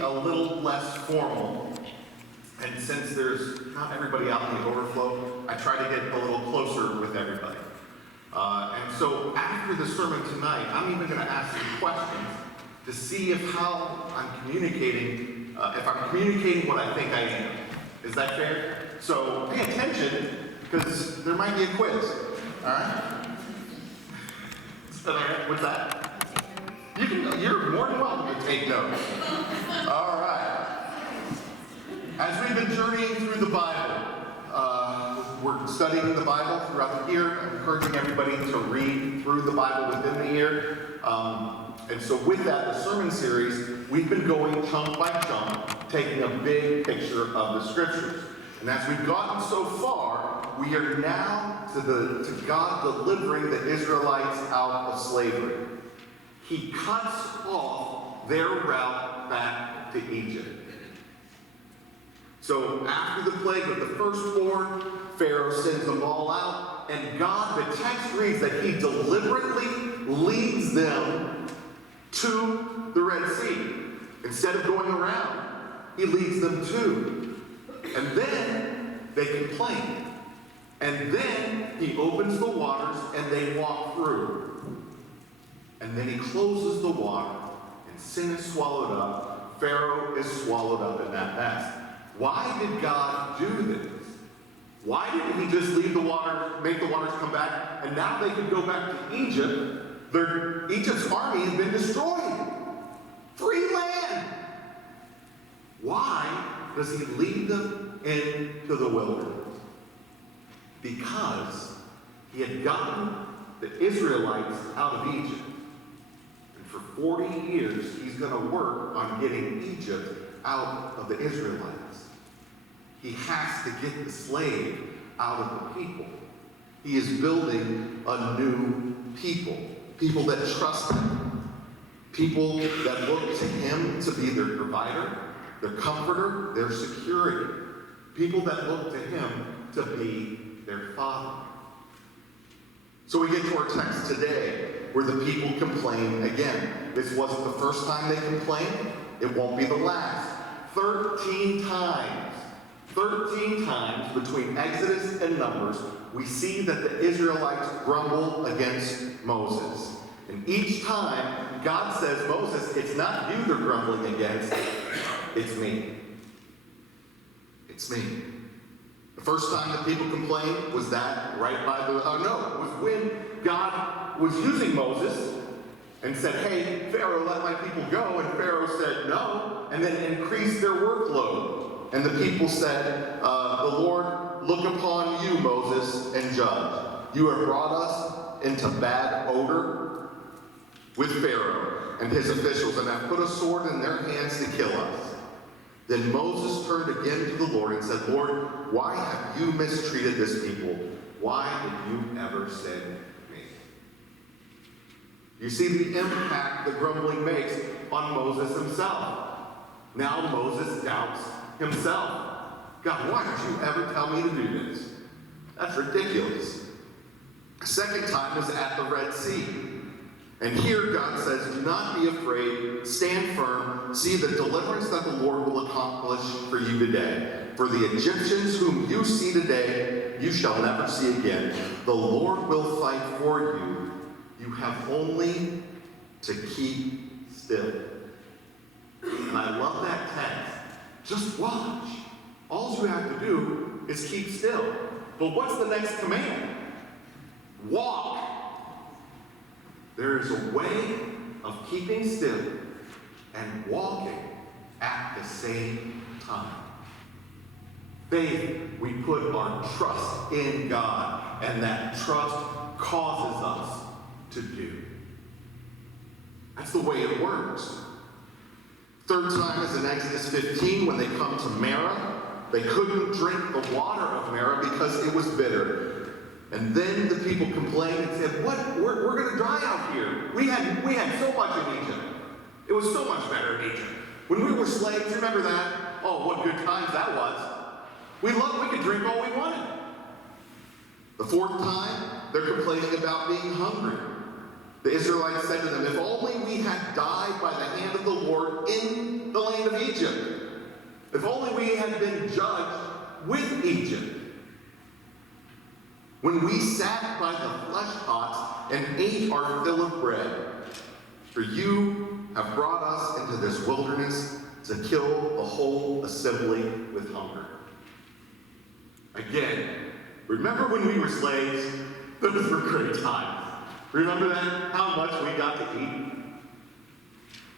a little less formal. And since there's not everybody out in the overflow, I try to get a little closer with everybody. And so after the sermon tonight, I'm even going to ask some questions to see if how I'm communicating, if I'm communicating what I think I am. Is that fair? So pay attention, because there might be a quiz. All right? Is that all right? What's that? You're more than welcome to take notes. All right. As we've been journeying through the Bible, we're studying the Bible throughout the year. I'm encouraging everybody to read through the Bible within the year. And so with that, the sermon series, we've been going chunk by chunk, taking a big picture of the Scriptures. And as we've gotten so far, we are now to God delivering the Israelites out of slavery. He cuts off their route back to Egypt. So after the plague of the firstborn, Pharaoh sends them all out, and God, the text reads that he deliberately leads them to the Red Sea. Instead of going around, he leads them to. And then they complain. And then he opens the waters and they walk through. And then he closes the water, and sin is swallowed up. Pharaoh is swallowed up in that mess. Why did God do this? Why didn't he just leave the water, make the waters come back, and now they could go back to Egypt? Egypt's army has been destroyed. Free land. Why does he lead them into the wilderness? Because he had gotten the Israelites out of Egypt. And for 40 years, he's going to work on getting Egypt out of the Israelites. He has to get the slave out of the people. He is building a new people. People that trust him. People that look to him to be their provider, their comforter, their security. People that look to him to be their father. So we get to our text today, where the people complain again. This wasn't the first time they complained. It won't be the last. 13 times between Exodus and Numbers, we see that the Israelites grumble against Moses. And each time, God says, Moses, it's not you they're grumbling against, it's me. It's me. The first time that people complained was that right by the, it was when God was using Moses and said, hey, Pharaoh, let my people go. And Pharaoh said no, and then increased their workload. And the people said, the Lord look upon you, Moses, and judge. You have brought us into bad odor with Pharaoh and his officials, and have put a sword in their hands to kill us. Then Moses turned again to the Lord and said, Lord, why have you mistreated this people? Why did you ever send me? You see the impact the grumbling makes on Moses himself. Now Moses doubts himself. God, why did you ever tell me to do this? That's ridiculous. The second time was at the Red Sea. And here God says, do not be afraid, stand firm, see the deliverance that the Lord will accomplish for you today. For the Egyptians whom you see today, you shall never see again. The Lord will fight for you. You have only to keep still. And I love that text. Just watch. All you have to do is keep still. But what's the next command? Walk. There is a way of keeping still and walking at the same time. Faith, we put our trust in God, and that trust causes us to do. That's the way it works. Third time is in Exodus 15 when they come to Marah. They couldn't drink the water of Marah because it was bitter. And then the people complained and said, what? We're going to die out here. We had so much in Egypt. It was so much better in Egypt. When we were slaves, remember that? Oh, what good times that was. We could drink all we wanted. The fourth time, they're complaining about being hungry. The Israelites said to them, if only we had died by the hand of the Lord in the the land of Egypt. If only we had been judged with Egypt. When we sat by the flesh pots and ate our fill of bread, for you have brought us into this wilderness to kill the whole assembly with hunger. Again, remember when we were slaves? Those were great times. Remember that? How much we got to eat?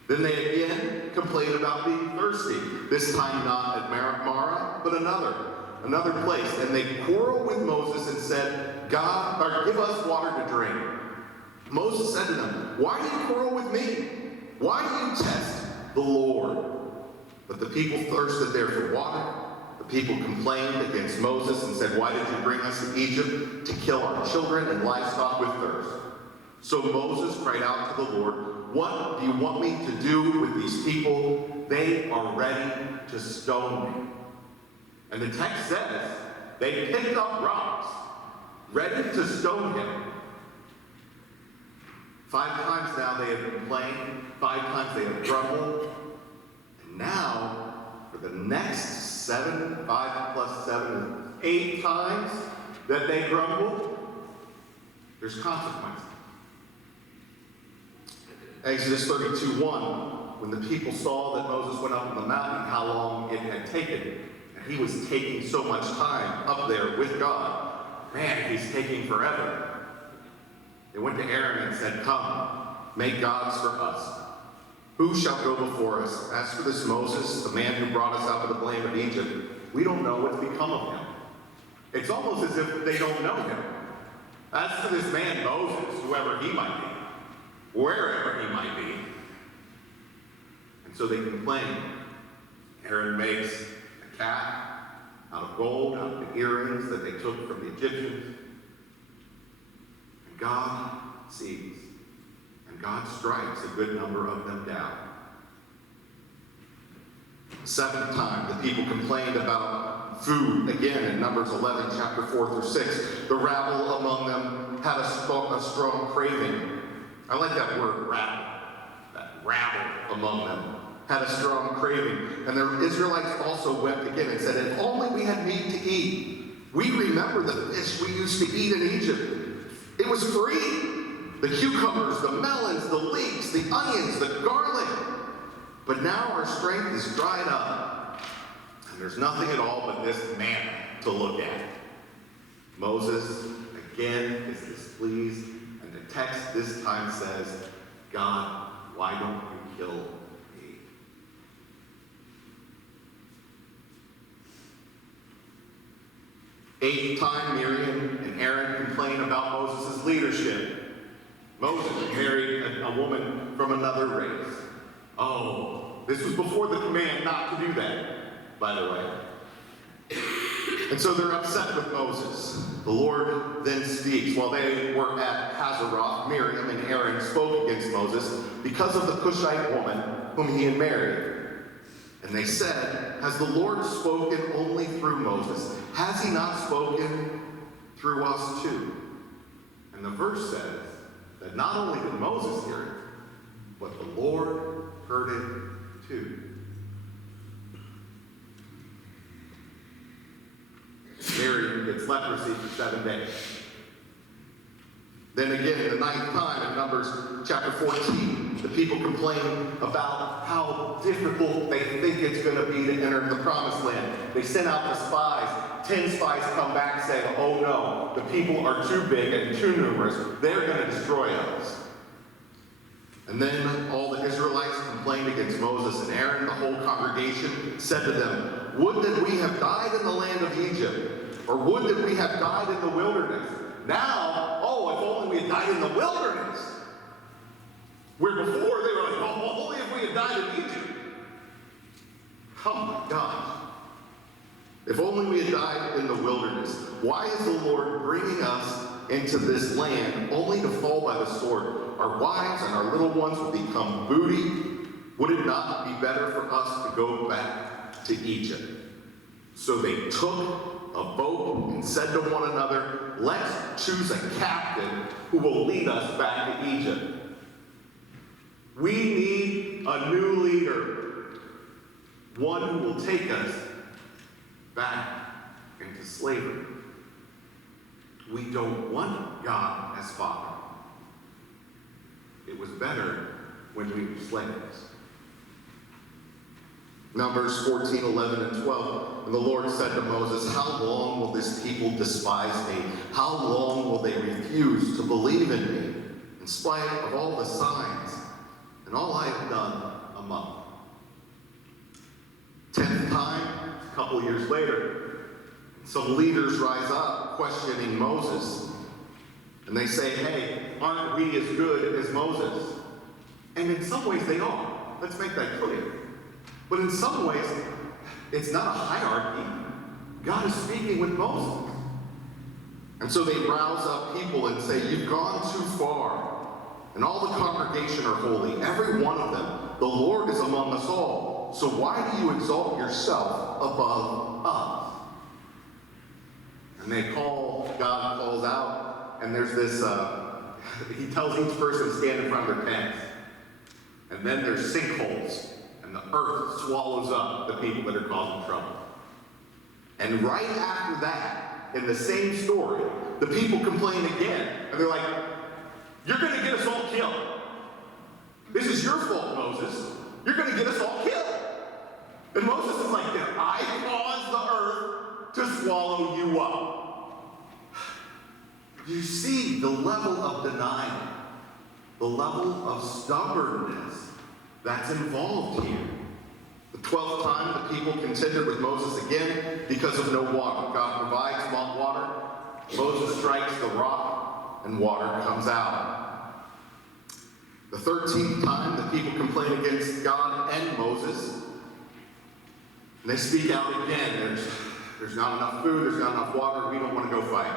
Then they again complained about being thirsty, this time not at Marah, but another place. And they quarreled with Moses and said, give us water to drink. Moses said to them, why do you quarrel with me? Why do you test the Lord? But the people thirsted there for water. The people complained against Moses and said, why did you bring us to Egypt to kill our children and livestock with thirst? So Moses cried out to the Lord, what do you want me to do with these people? They are ready to stone me. And the text says, they picked up rocks, ready to stone him. 5 times now they have complained, 5 times they have grumbled. And now, for the next 7, 5 plus 7, 8 times that they grumbled, there's consequences. Exodus 32:1, when the people saw that Moses went up on the mountain, how long it had taken, and he was taking so much time up there with God. Man, he's taking forever. They went to Aaron and said, come, make gods for us. Who shall go before us? As for this Moses, the man who brought us out of the land of Egypt, we don't know what's become of him. It's almost as if they don't know him. As for this man Moses, whoever he might be, wherever he might be. And so they complain. Aaron makes a calf out of gold, out of the earrings that they took from the Egyptians. And God sees. And God strikes a good number of them down. 7th time, the people complained about food. Again, in Numbers 11, chapter 4 through 6. The rabble among them had a strong craving. I like that word, rabble. That rabble among them had a strong craving. And the Israelites also wept again and said, if only we had meat to eat. We remember the fish we used to eat in Egypt. It was free. The cucumbers, the melons, the leeks, the onions, the garlic. But now our strength is dried up. And there's nothing at all but this manna to look at. Moses, again, is displeased. And the text this time says, God, why don't you kill me? Eighth time, Miriam and Aaron complain about Moses' leadership. Moses married a woman from another race. Oh, this was before the command not to do that, by the way. And so they're upset with Moses. The Lord then speaks. While they were at Hazeroth, Miriam and Aaron spoke against Moses because of the Cushite woman whom he had married. And they said, has the Lord spoken only through Moses? Has he not spoken through us too? And the verse says that not only did Moses hear it, but the Lord heard it too. Miriam gets leprosy for 7 days. Then again, the 9th time in Numbers chapter 14, the people complain about how difficult they think it's going to be to enter the promised land. They send out the spies. 10 spies come back saying, oh no, the people are too big and too numerous. They're going to destroy us. And then all the Israelites complained against Moses and Aaron. The whole congregation said to them, would that we have died in the land of Egypt, or would that we have died in the wilderness. Now, oh, if only we had died in the wilderness. Where before they were like, oh, only if we had died in Egypt. Oh my gosh. If only we had died in the wilderness. Why is the Lord bringing us into this land only to fall by the sword? Our wives and our little ones will become booty. Would it not be better for us to go back to Egypt? So they took a boat and said to one another, let's choose a captain who will lead us back to Egypt. We need a new leader. one who will take us back into slavery. We don't want God as Father. It was better when we were slaves. Numbers 14, 11, and 12. And the Lord said to Moses, how long will this people despise me? How long will they refuse to believe in me, in spite of all the signs and all I have done among them? 10th time, a couple years later, some leaders rise up questioning Moses. And they say, hey, aren't we as good as Moses? And in some ways they are. Let's make that clear. But in some ways, it's not a hierarchy. God is speaking with Moses. And so they rouse up people and say, you've gone too far. And all the congregation are holy, every one of them. The Lord is among us all. So why do you exalt yourself above us? And God calls out, and there's this, he tells each person to stand in front of their tents. And then there's sinkholes. And the earth swallows up the people that are causing trouble. And right after that, in the same story, the people complain again. And they're like, you're going to get us all killed. This is your fault, Moses. You're going to get us all killed. And Moses is like, did I cause the earth to swallow you up? You see the level of denial, the level of stubbornness that's involved here. The 12th time, the people contended with Moses again because of no water. God provides water. Moses strikes the rock, and water comes out. The 13th time, the people complain against God and Moses. And they speak out again. There's not enough food, there's not enough water, we don't want to go fight.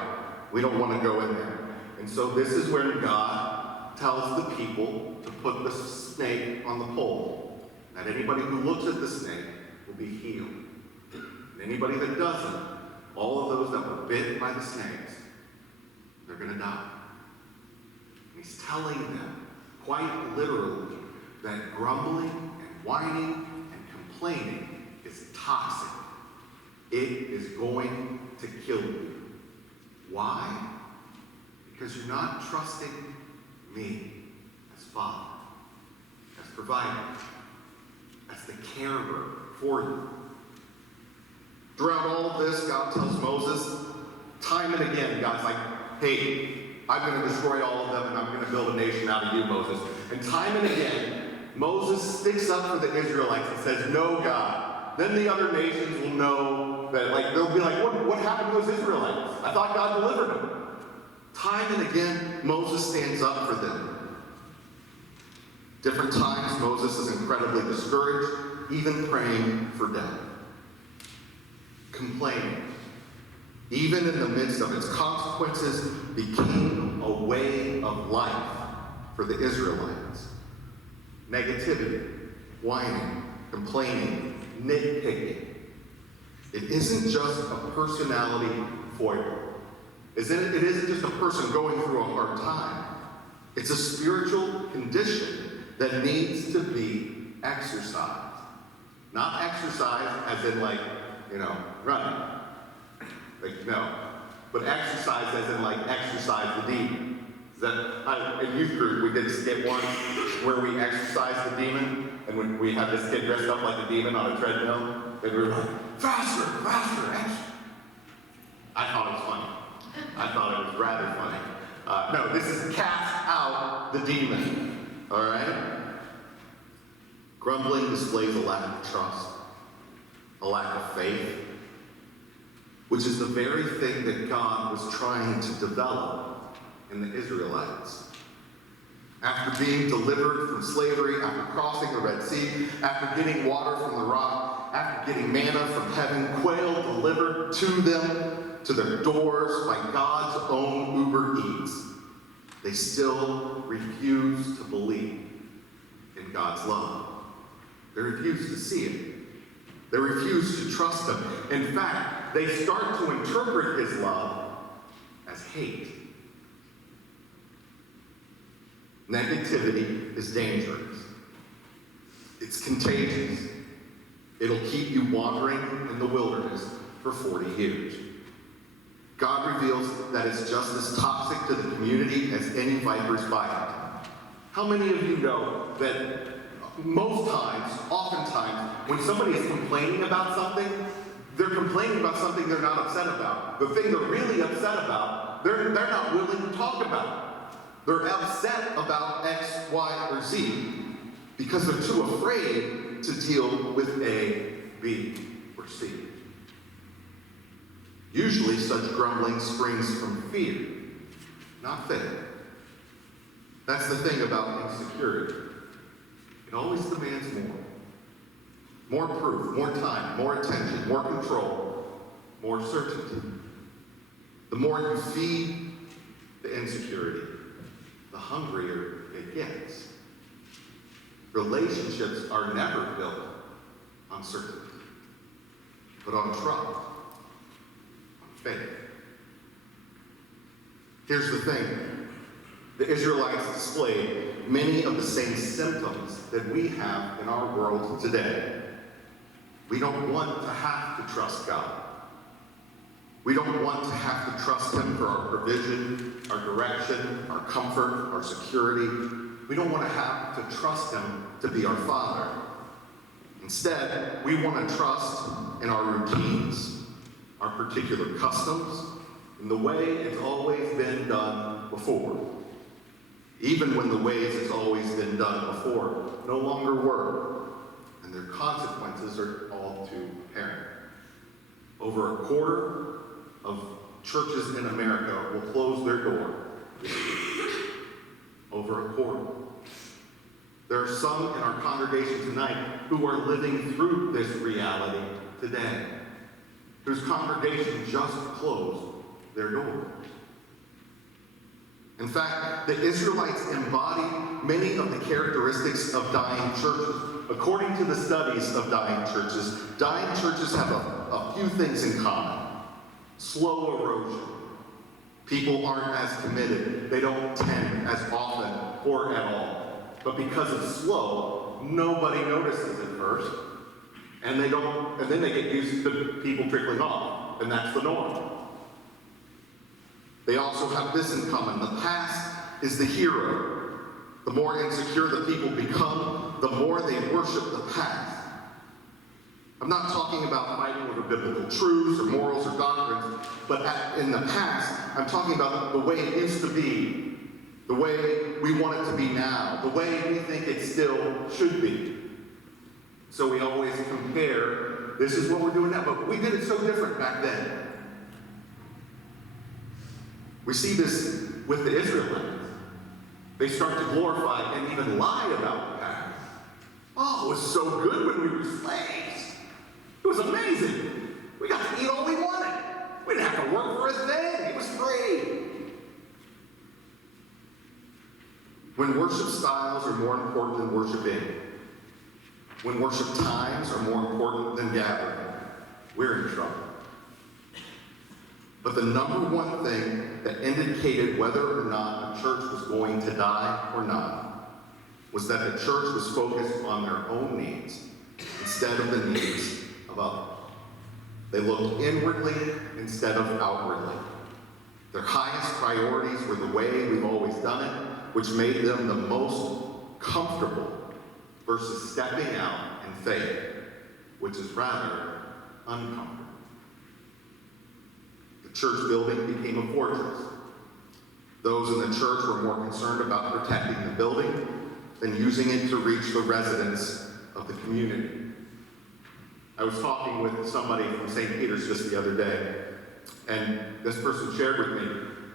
We don't want to go in there. And so this is where God tells the people to put the snake on the pole. That anybody who looks at the snake will be healed. And anybody that doesn't, all of those that were bit by the snakes, they're going to die. And he's telling them, quite literally, that grumbling and whining and complaining is toxic. It is going to kill you. Why? Because you're not trusting me as Father, as provider, as the carer for you. Throughout all of this, God tells Moses, time and again, God's like, hey, I'm going to destroy all of them and I'm going to build a nation out of you, Moses. And time and again, Moses sticks up for the Israelites and says, no, God. Then the other nations will know that, they'll be like, what happened to those Israelites? I thought God delivered them. Time and again, Moses stands up for them. Different times, Moses is incredibly discouraged, even praying for death. Complaining, even in the midst of its consequences, became a way of life for the Israelites. Negativity, whining, complaining, nitpicking. It isn't just a personality foible. It isn't just a person going through a hard time. It's a spiritual condition that needs to be exercised. Not exercise as in running. No. But exercise as in exercise the demon. In youth group, we did a skit once where we exercised the demon, and when we had this kid dressed up like a demon on a treadmill, and we were like, faster, faster. I thought it was funny. I thought it was rather funny. No, this is cast out the demon. All right? Grumbling displays a lack of trust, a lack of faith, which is the very thing that God was trying to develop in the Israelites. After being delivered from slavery, after crossing the Red Sea, after getting water from the rock, after getting manna from heaven, quail delivered to them, to their doors by God's own Uber Eats, they still refuse to believe in God's love. They refuse to see it. They refuse to trust him. In fact, they start to interpret his love as hate. Negativity is dangerous. It's contagious. It'll keep you wandering in the wilderness for 40 years. God reveals that it's just as toxic to the community as any viper's bite. How many of you know that most times, oftentimes, when somebody is complaining about something, they're complaining about something they're not upset about. The thing they're really upset about, they're not willing to talk about. They're upset about X, Y, or Z because they're too afraid to deal with A, B, or C. Usually such grumbling springs from fear, not faith. That's the thing about insecurity. It always demands more. More proof, more time, more attention, more control, more certainty. The more you feed the insecurity, the hungrier it gets. Relationships are never built on certainty, but on trust, on faith. Here's the thing. The Israelites displayed many of the same symptoms that we have in our world today. We don't want to have to trust God. We don't want to have to trust Him for our provision, our direction, our comfort, our security. We don't want to have to trust Him to be our Father. Instead, we want to trust in our routines, our particular customs, in the way it's always been done before. Even when the ways it's always been done before no longer work, and their consequences are all too apparent. Over a quarter of churches in America will close their door this year. Over a quarter. There are some in our congregation tonight who are living through this reality today, whose congregation just closed their doors. In fact, the Israelites embody many of the characteristics of dying churches. According to the studies of dying churches have a few things in common. Slow erosion. People aren't as committed. They don't attend as often or at all. But because it's slow, nobody notices at first. And then they get used to people trickling off. And that's the norm. They also have this in common. The past is the hero. The more insecure the people become, the more they worship the past. I'm not talking about fighting over biblical truths or morals or doctrines, but in the past, I'm talking about the way it used to be, the way we want it to be now, the way we think it still should be. So we always compare, this is what we're doing now, but we did it so different back then. We see this with the Israelites. They start to glorify and even lie about the past. Oh, it was so good when we were slaves. It was amazing. We got to eat all we wanted. We didn't have to work for a thing. It was free. When worship styles are more important than worshiping, when worship times are more important than gathering, we're in trouble. But the number one thing that indicated whether or not a church was going to die or not was that the church was focused on their own needs instead of the needs of others. They looked inwardly instead of outwardly. Their highest priorities were the way we've always done it, which made them the most comfortable versus stepping out in faith, which is rather uncomfortable. The church building became a fortress. Those in the church were more concerned about protecting the building than using it to reach the residents of the community. I was talking with somebody from St. Peter's just the other day, and this person shared with me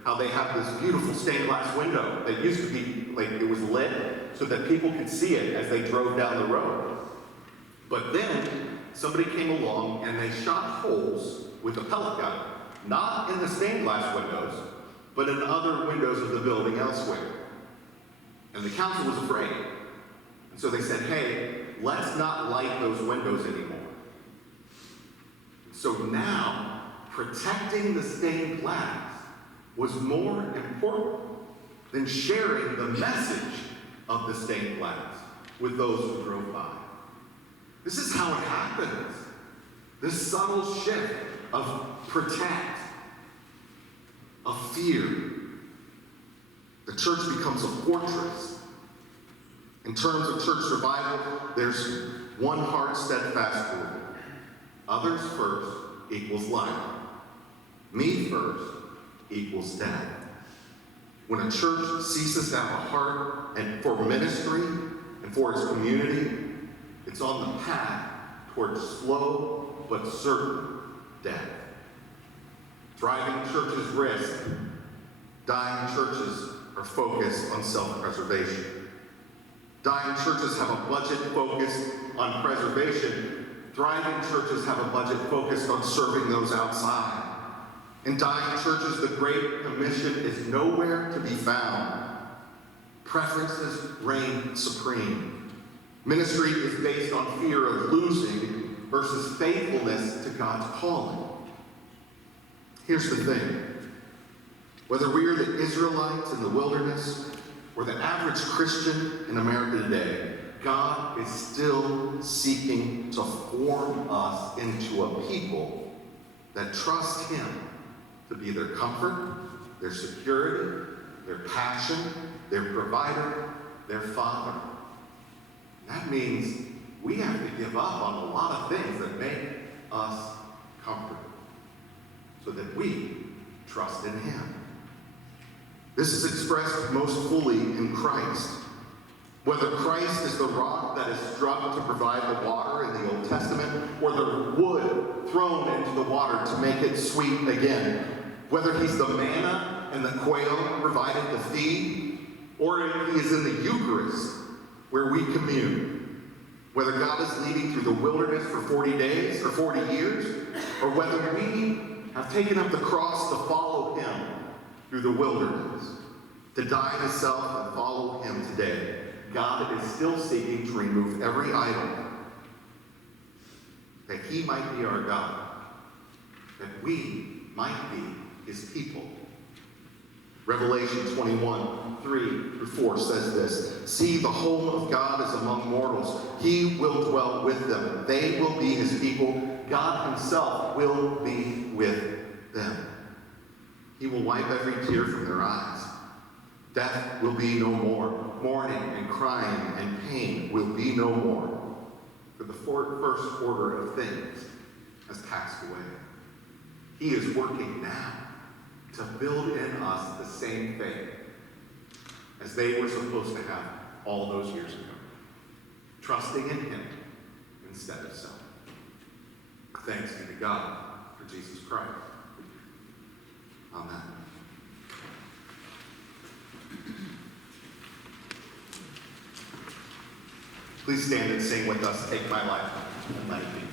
how they have this beautiful stained glass window that used to be, like, it was lit so that people could see it as they drove down the road. But then somebody came along and they shot holes with a pellet gun, not in the stained glass windows, but in other windows of the building elsewhere. And the council was afraid. And so they said, hey, let's not light those windows anymore. So now, protecting the stained glass was more important than sharing the message of the stained glass with those who drove by. This is how it happened This subtle shift of protect, of fear. The church becomes a fortress. In terms of church survival, there's one hard, steadfast rule. Others first equals life. Me first equals death. When a church ceases to have a heart and for ministry and for its community, it's on the path towards slow but certain death. Thriving churches risk. Dying churches are focused on self-preservation. Dying churches have a budget focused on preservation. Thriving churches have a budget focused on serving those outside. In dying churches, the Great Commission is nowhere to be found. Preferences reign supreme. Ministry is based on fear of losing versus faithfulness to God's calling. Here's the thing. Whether we are the Israelites in the wilderness or the average Christian in America today, God is still seeking to form us into a people that trust Him to be their comfort, their security, their passion, their provider, their Father. That means we have to give up on a lot of things that make us comfortable so that we trust in Him. This is expressed most fully in Christ. Whether Christ is the rock that is struck to provide the water in the Old Testament, or the wood thrown into the water to make it sweet again, whether He's the manna and the quail provided to feed, or if He is in the Eucharist where we commune, whether God is leading through the wilderness for 40 days or 40 years, or whether we have taken up the cross to follow Him through the wilderness, to die to self and follow Him today, God is still seeking to remove every idol, that He might be our God, that we might be His people. Revelation 21:3-4 says this: "See, the home of God is among mortals. He will dwell with them. They will be His people. God Himself will be with them. He will wipe every tear from their eyes. Death will be no more. Mourning and crying and pain will be no more. For the first order of things has passed away." He is working now to build in us the same faith as they were supposed to have all those years ago. Trusting in Him instead of self. Thanks be to God for Jesus Christ. Amen. Please stand and sing with us, "Take My Life and Let It Be."